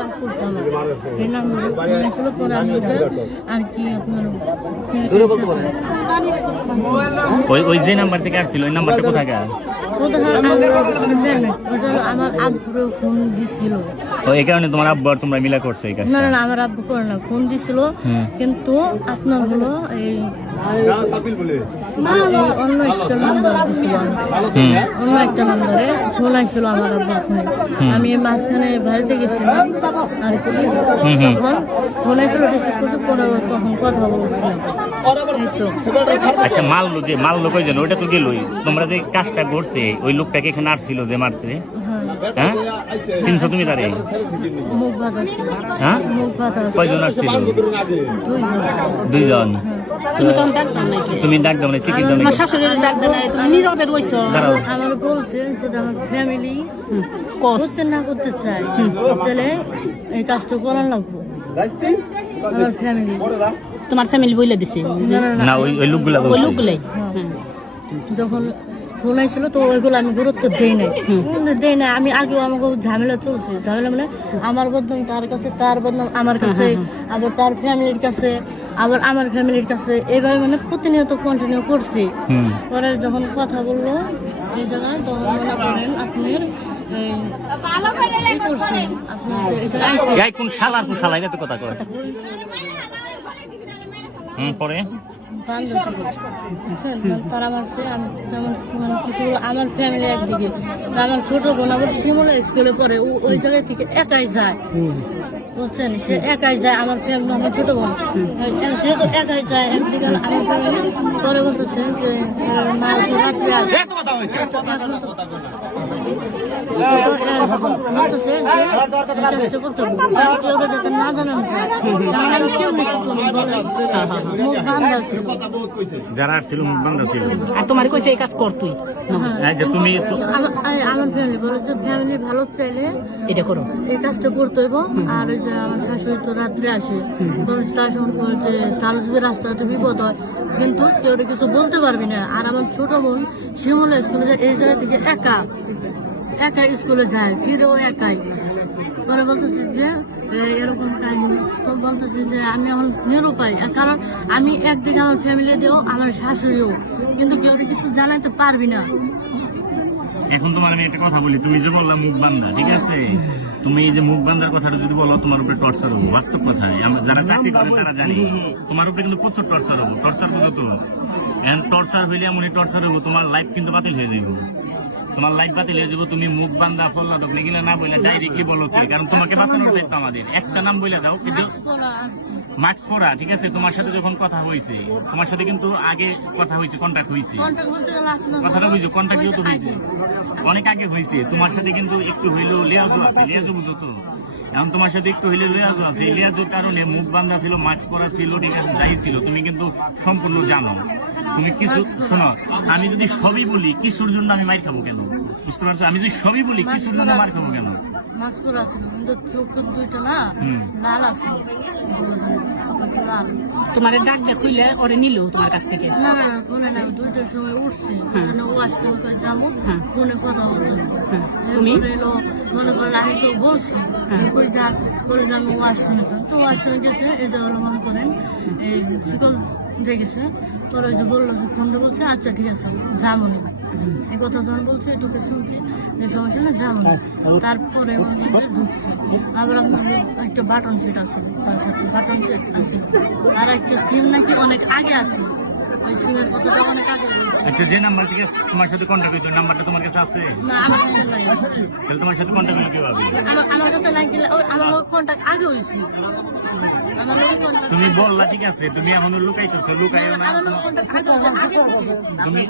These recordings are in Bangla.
কাজ করছে আমার এই নাম্বারে ফোন ছিল পরে আমি আর কি আপনার ওই যে নাম্বার থেকে আসছিল ওই নাম্বারটা কোথায় গেল? আমার আব্বুর ফোন দিছিল। ও এই কারণে তোমার আব্বু আর তোমরা মিলা করছো এই কাজ? না না আমার আব্বু করে না, ফোন দিছিল কিন্তু আপনার হলো এই অন্য একটা নাম্বার দিছিল, অন্য একটা নাম্বারে ফোন আসছিল আমার আব্বুর ফোনে। আমি মাঝখানে বাড়িতে গেছিলাম আর কি, তখন ফোন আসছিল পরে তখন কথা বলছিলাম। আচ্ছা মারলো কই যেন ওইটা তো গেলই, তোমরা যে কাজটা করছে ওই লোকটাকে এখানে আসছিল যে মারছে, হ্যাঁ চিনছো তুমি তারে? মুখ ভাত আসছিল। হ্যাঁ মুখ ভাত কয়জন আসছিল? দুইজন। 2 জন। তুমি তখন ডাক দাও নাকি? তুমি ডাক দাও না, চিকিৎসা দাও তোমার শাশুড়ির ডাক দাও না, তুমি নীরবে রইছো। আমার বলছে যদি আমার ফ্যামিলি করতে না করতে চায় তাহলে এই কাজটা করার লাগবো। আমার ফ্যামিলি, তোমার ফ্যামিলি বইলে দিছে না ওই লোকগুলা ওই লোকগুলাই। যখন ফোন আইছিল তো ওইগুলো আমি গুরুত্ব দেই নাই, দেই নাই। আমি আগেও আমাকে ঝামেলা চলছে, ঝামেলা মানে আমার বদনাম তার কাছে, তার বদনাম আমার কাছে, আবার তার ফ্যামিলির কাছে, আবার আমার ফ্যামিলির কাছে, এইভাবে মানে প্রতিনিয়ত কন্টিনিউ করছি। পরে যখন কথা বললো এই জায়গায় তখন মনে করেন আপনার কোন শালা কোন শালা এটা তো কথা কয়। পরে তারা মারছে যেমন কিছু আমার ফ্যামিলি একদিকে, আমার ছোট বোন আবার শিমলা স্কুলে পড়ে, ওই জায়গায় থেকে একাই যায়, বুঝছেন? সে একাই যায় আমার ফ্যামিলি, আমার ছোট বোন যেহেতু একাই যায় একদিকে আমার ফ্যামিলি। পরে বলতেছে যে মা রাত্রে আসে বলতেছে যে চেষ্টা করতে হবে কেউ যাতে না জানান যায়, আমি কেউ নাকি বলে মুখ বান্ধা ছিল, যারা আসছিল মুখ বান্ধা ছিল। আর তোমার কইছে এই কাজ কর তুই, তুমি আমার ফ্যামিলি বলে যে ফ্যামিলি ভালো চাইলে এটা করো, এই কাজটা করতে হইব। আর ওই যে আমার শাশুড়ি তো রাত্রে আসে, তার সময় যে তাহলে যদি রাস্তাতে বিপদ হয় কিন্তু কেউ কিছু বলতে পারবি না। আর আমার ছোট বোন শিমলা স্কুলে যায়, এই জায়গা থেকে একা স্কুলে যায়, ফিরেও একাই। পরে বলতেছে যে এরকম কাহিনী, তো বলতেছে যে আমি এখন নিরুপায়, কারণ আমি একদিকে আমার ফ্যামিলি দিও, আমার শাশুড়িও, কিন্তু কেউ কিছু জানাইতে পারবি না। এখন তোমার আমি একটা কথা বলি, তুমি যে বললাম মুখ বান্ধা, ঠিক আছে, তুমি এই যে মুখ বান্ধার কথাটা যদি বলো তোমার উপরে টর্চার হবো, বাস্তব কথায় যারা চাকরি করে তারা জানি তোমার উপরে কিন্তু প্রচুর টর্চার হবো। টর্চার বুঝো তো, এখন টর্চার হইলে এমনই টর্চার হবো তোমার লাইফ কিন্তু বাতিল হয়ে যাইব, তোমার লাইফ বাতিল হয়ে যাবো। তুমি মুখ বান্ধা ফল্লা দোক এগুলো না বলে ডাইরেক্টলি বলো, কারণ তোমাকে বাঁচানোর দায়িত্ব আমাদের। একটা নাম বলে দাও, কিন্তু মাস্ক পরা, ঠিক আছে? তোমার সাথে যখন কথা হয়েছে, তোমার সাথে কিন্তু আগে কথা হয়েছে, কন্ট্যাক্ট হয়েছে, কথাটা বুঝো, কন্ট্যাক্ট যেহেতু হয়েছে অনেক আগে হয়েছে, তোমার সাথে কিন্তু একটু হইলেও লেয়াজও আছে, লেয়াজও বুঝো তো। এখন তোমার সাথে একটু হইলে লেয়াজও আছে, এই লেয়াজোর কারণে মুখ বান্ধা ছিল, মাস্ক পরা ছিল, ঠিক আছে, যাই ছিল, তুমি কিন্তু সম্পূর্ণ জানো। তুমি কিছু শোনো, আমি যদি সবই বলি কিছুর জন্য আমি মার খাবো কেন? বুঝতে পারছো? আমি যদি সবই বলি কিছুর জন্য মার খাবো কেন? মাস্ক পরা আছে কিন্তু চোখ দুইটা না লাল আছে, তোমার ডাক খুইলে ওরে নিল তোমার কাছ থেকে? না না ফোনে না, 2টার সময় উঠছি, ওয়াশরুমে যাবো, ফোনে কথা বলতেছি। তুমি মনে করেন আমি তো বলছি কই যান, করে যে আমি ওয়াশরুমে যান, তো ওয়াশরুমে গেছে, এই যে ওরা মনে করেন এই শিকল দেখেছে, তোরা যে বললো যে ফোন দিয়ে বলছে আচ্ছা ঠিক আছে যামনি, এই কথা যখন বলছে এটুকু শুনছি যে সমস্যা না যামনি। তারপরে ঢুকছি, আবার আপনার একটা বাটন সেট আছে, তার সাথে বাটন সেট আছে, আর একটা সিম নাকি অনেক আগে আছে, ওই সিমের কথাটা অনেক আগে বলছে। আচ্ছা, যে নাম্বার থেকে তোমার সাথে কন্ট্যাক্ট হয়েছে নাম্বারটা তোমার কাছে আছে? না আমার কাছে নাই। তাহলে তোমার সাথে কন্ট্যাক্ট হলো কিভাবে? আমার কাছে নাই, কিন্তু আমার লোক কন্ট্যাক্ট আগে হয়েছে, আমার লোক কন্ট্যাক্ট তুমি বললা, ঠিক আছে, তুমি এখন লুকাইতেছো, লুকাইও না। আমার লোক কন্ট্যাক্ট আগে হয়েছে, আগে থেকে তুমি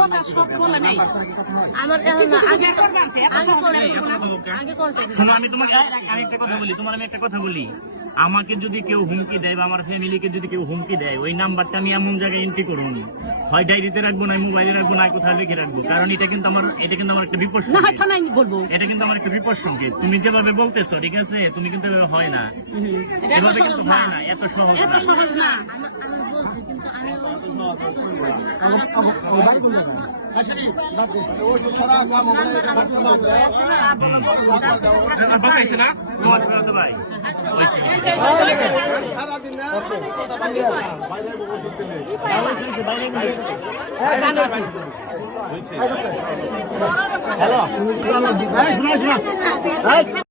কথা সব বলে নেই, আমার আগে কন্ট্যাক্ট। শোনো, আমি তোমাকে আরেকটা কথা বলি, তোমার আমি একটা কথা বলি, আমাকে যদি কেউ হুমকি দেয় বা আমার ফ্যামিলিকে যদি কেউ হুমকি দেয়, ওই নাম্বারটা আমি এমন জায়গায় এন্ট্রি করবো, হয় ডায়েরিতে রাখবো, না মোবাইলে রাখবো, না কোথায় লিখে রাখবো, কারণ এটা কিন্তু আমার একটা বিপদ সংকেত। বলবো এটা কিন্তু আমার একটা বিপদ সংকেত। তুমি যেভাবে বলতেছো, ঠিক আছে, তুমি কিন্তু এভাবে হয় না, এভাবে কিন্তু হয় না, এত সহজ না। আমি বলছি কিন্তু আমি বকাইছে না তোমার ভাই হইছে হ্যালো